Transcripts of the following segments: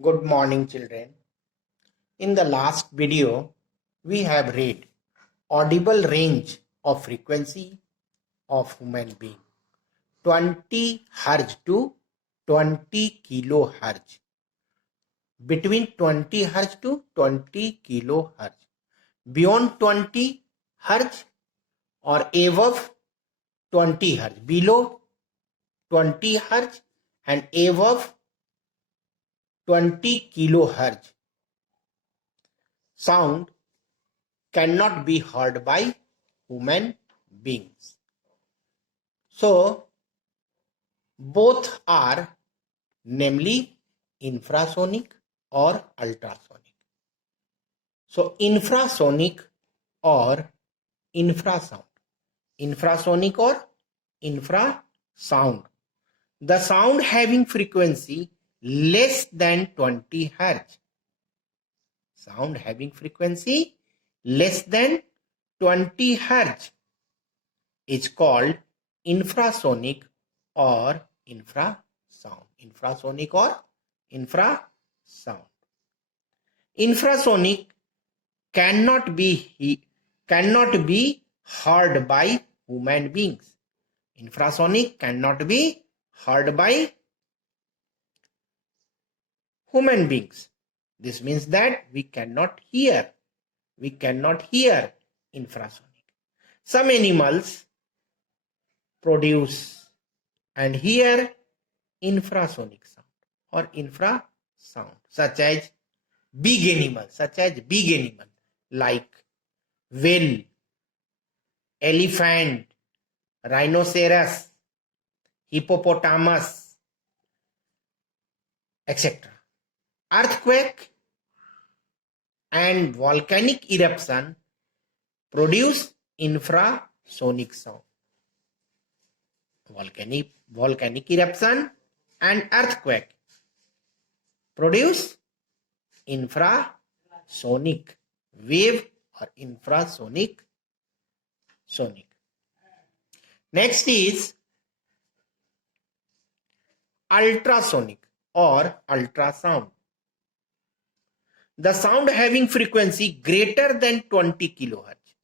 Good morning, children. In the last video, we have read audible range of frequency of human being 20 Hz to 20 kilohertz. Between 20 Hz to 20 kilohertz. Beyond 20 Hz or above 20 Hz. Below 20 Hz and above 20 kilohertz. Sound cannot be heard by human beings. So, both are namely infrasonic or ultrasonic. So, infrasonic or infrasound. Infrasonic or infrasound. The sound having frequency less than 20 Hz. Sound having frequency less than 20 Hz is called infrasonic or infrasound. Infrasonic or infrasound. Infrasonic cannot be heard by human beings. Infrasonic cannot be heard by human beings. This means that we cannot hear infrasonic. Some animals produce and hear infrasonic sound or infrasound, such as big animals like whale, elephant, rhinoceros, hippopotamus, etc. Earthquake and volcanic eruption produce infrasonic sound. Volcanic eruption and earthquake produce infrasonic wave or infrasonic sonic. Next is ultrasonic or ultrasound. The sound having frequency greater than 20 kilohertz.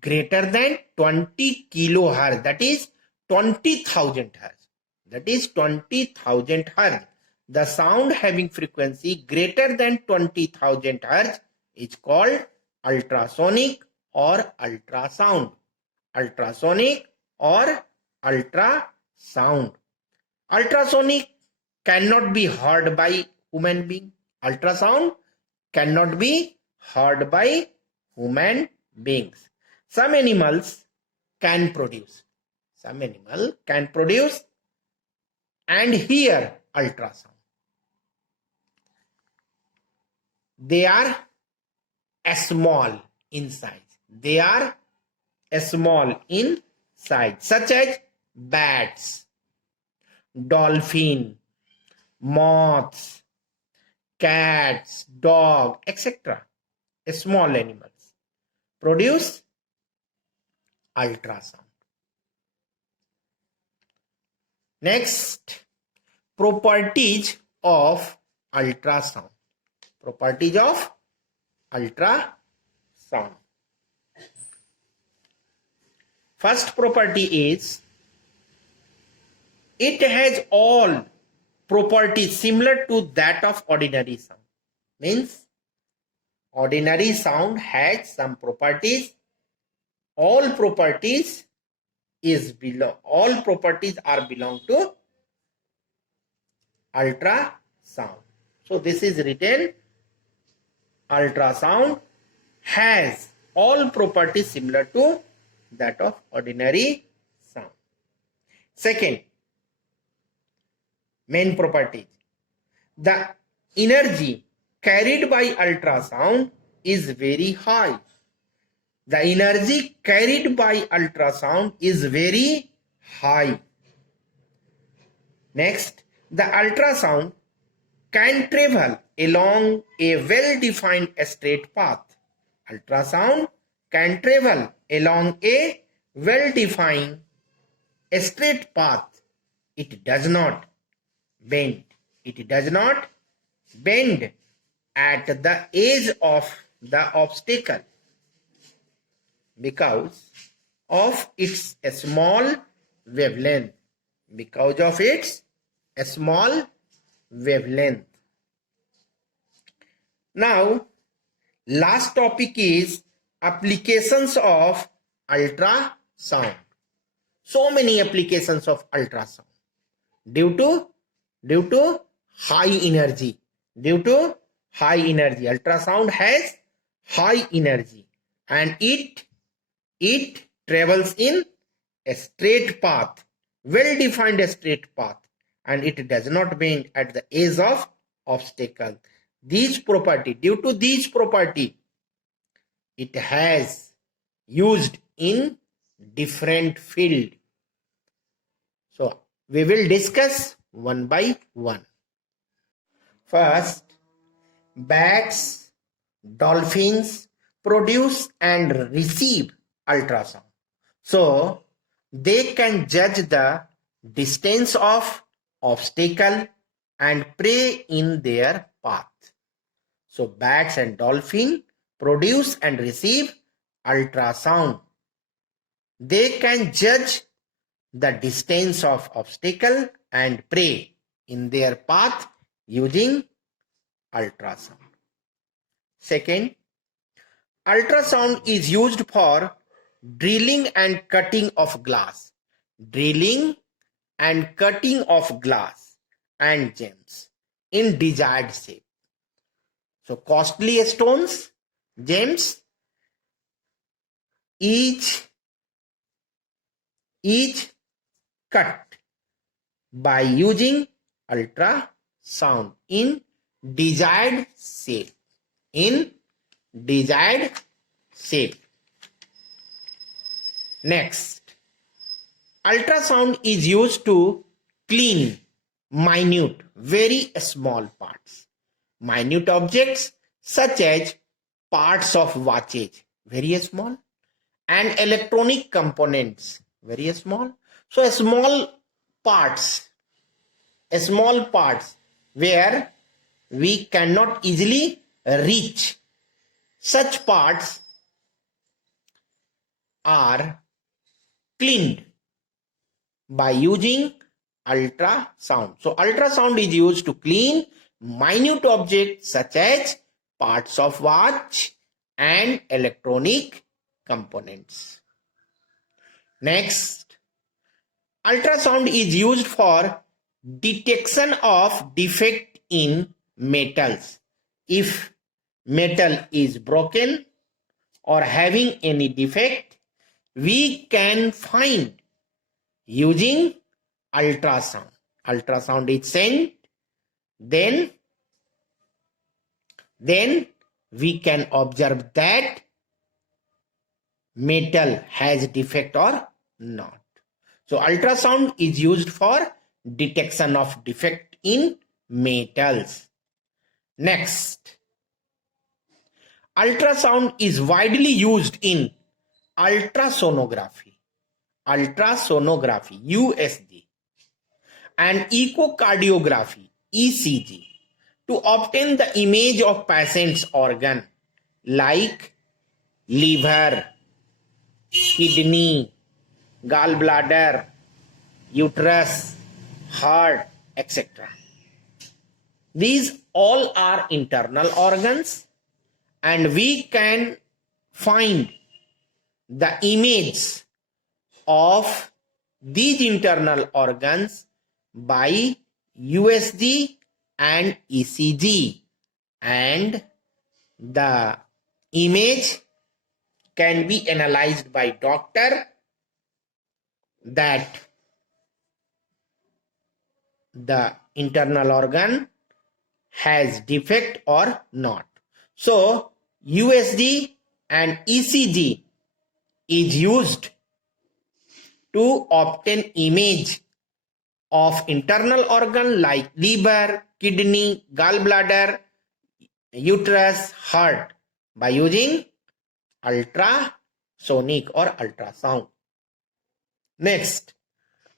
Greater than 20 kilohertz, that is 20,000 hertz. That is 20,000 hertz. The sound having frequency greater than 20,000 hertz is called ultrasonic or ultrasound. Ultrasonic or ultrasound. Ultrasonic cannot be heard by human being. Ultrasound cannot be heard by human beings. Some animals can produce. Some animal can produce and hear ultrasound. They are small in size. They are small in size, such as bats, dolphin, moths, cats, dog, etc. Small animals produce ultrasound. Next, properties of ultrasound. Properties of ultrasound. First property is it has all properties similar to that of ordinary sound. Means ordinary sound has some properties. All properties are belong to ultrasound. So this is written, ultrasound has all properties similar to that of ordinary sound. Second, main property. The energy carried by ultrasound is very high. The energy carried by ultrasound is very high. Next, the ultrasound can travel along a well-defined straight path. Ultrasound can travel along a well-defined straight path. It does not bend. It does not bend at the edge of the obstacle because of its small wavelength. Because of its small wavelength. Now, last topic is applications of ultrasound. So many applications of ultrasound due to high energy. Due to high energy, ultrasound has high energy, and it travels in a straight path, well-defined straight path, and it does not bend at the edge of obstacle. Due to these property, it has used in different field. So we will discuss one by one. First, bats, dolphins produce and receive ultrasound. So they can judge the distance of obstacle and prey in their path. So bats and dolphins produce and receive ultrasound. They can judge the distance of obstacle and prey in their path using ultrasound. Second, ultrasound is used for drilling and cutting of glass. Drilling and cutting of glass and gems in desired shape. So costly stones, gems, each cut by using ultrasound in desired shape. Next, ultrasound is used to clean minute, very small parts. Minute objects such as parts of watches, very small, and electronic components, very small. So small parts where we cannot easily reach, such parts are cleaned by using ultrasound. So ultrasound is used to clean minute objects such as parts of watch and electronic components. Next, ultrasound is used for detection of defect in metals. If metal is broken or having any defect, we can find using ultrasound. Ultrasound is sent, then we can observe that metal has defect or not. So ultrasound is used for detection of defect in metals. Next, ultrasound is widely used in ultrasonography, USG, and echocardiography, ECG, to obtain the image of patient's organ like liver, kidney, gallbladder, uterus, heart, etc. These all are internal organs, and we can find the image of these internal organs by USG and ECG, and the image can be analyzed by doctor that the internal organ has defect or not. So USG and ECG is used to obtain image of internal organ like liver, kidney, gallbladder, uterus, heart by using ultrasonic or ultrasound. Next,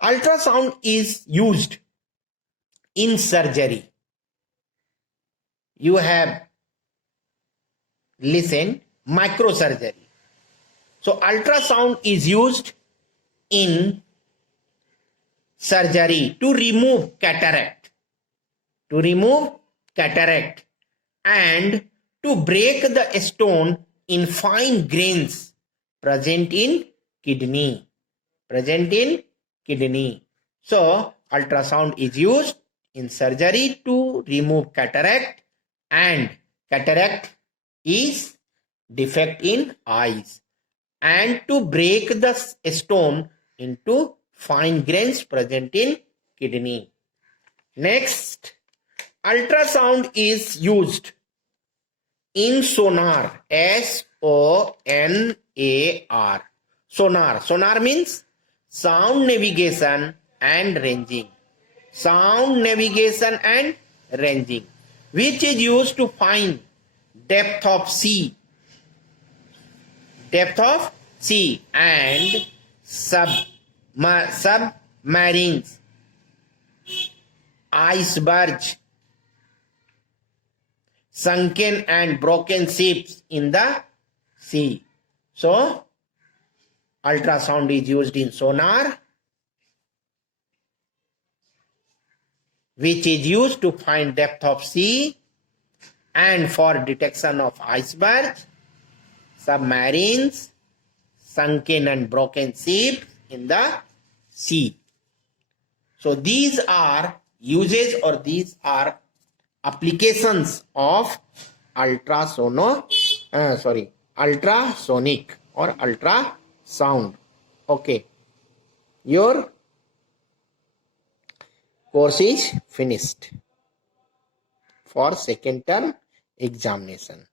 ultrasound is used in surgery. you have listened microsurgery. So ultrasound is used in surgery to remove cataract, and to break the stone in fine grains present in kidney. So ultrasound is used in surgery to remove cataract, and cataract is defect in eyes, and to break the stone into fine grains present in kidney. Next, ultrasound is used in sonar. SONAR. Sonar means sound navigation and ranging. Which is used to find depth of sea and submarines, icebergs, sunken and broken ships in the sea. So, ultrasound is used in sonar, which is used to find depth of sea and for detection of icebergs, submarines, sunken and broken ships in the sea. So these are uses, or these are applications of ultrasonic or ultrasound. Okay, your course is finished for second term examination.